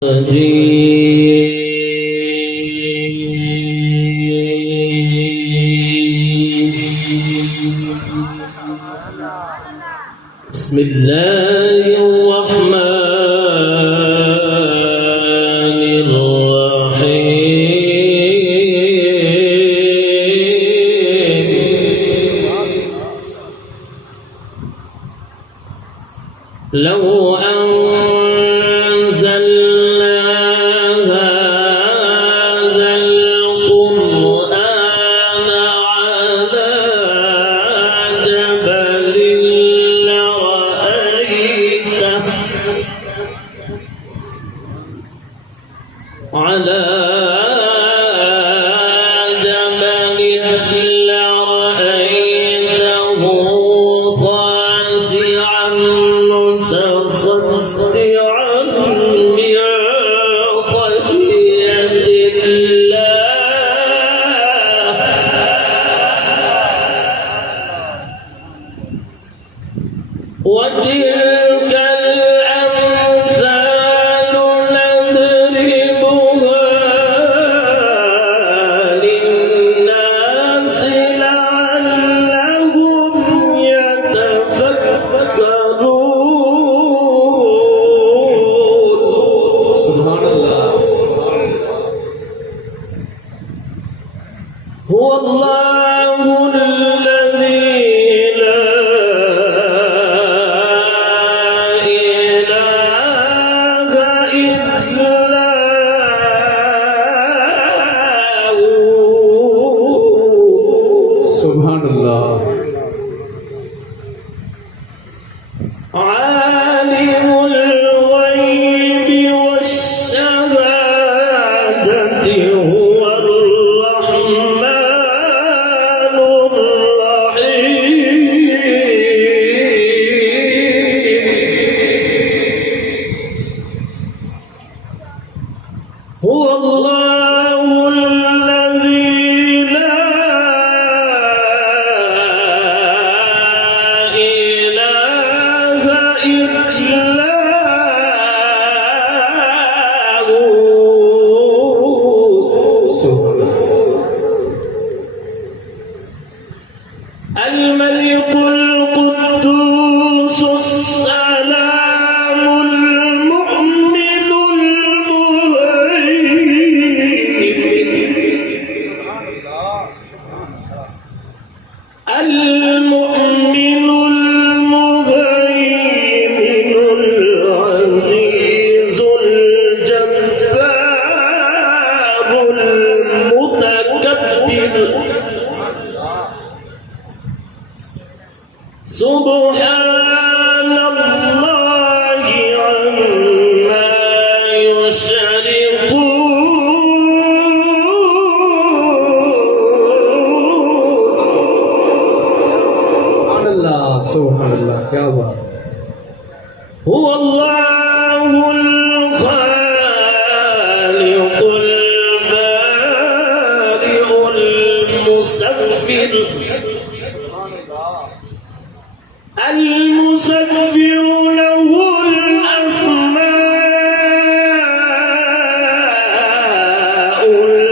بسم الله الرحمن الرحيم لو أنزلنا هذا القرآن على جبل لرأيته خاشعا متصدعا من خشية الله وتلك الأمثال نضربها للناس لعلهم يتفكرون سبحان الله هو الله الذي لا إله إلا هو سبحان الله عالم الغيب والشهادة هو الرحمن الرحيم هو الله الذي لا إله إلا هو سبحان الله الملك القدوس السلام المؤمن المهيمن العزيز الجبار المتكبر سبحان الله عما يشركون سبحان الله क्या बात هو الله الخالق البارئ المصور له الأسماء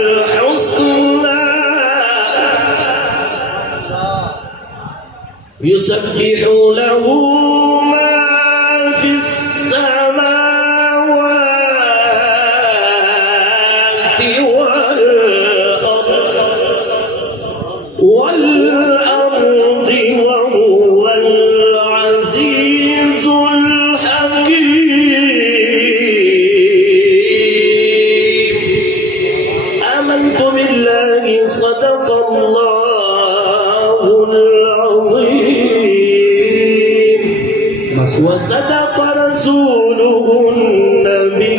الحسنى يسبح له ما في السماوات والأرض وهو العزيز الحكيم آمنت بالله صدق الله العظيم وصدق رسوله النبي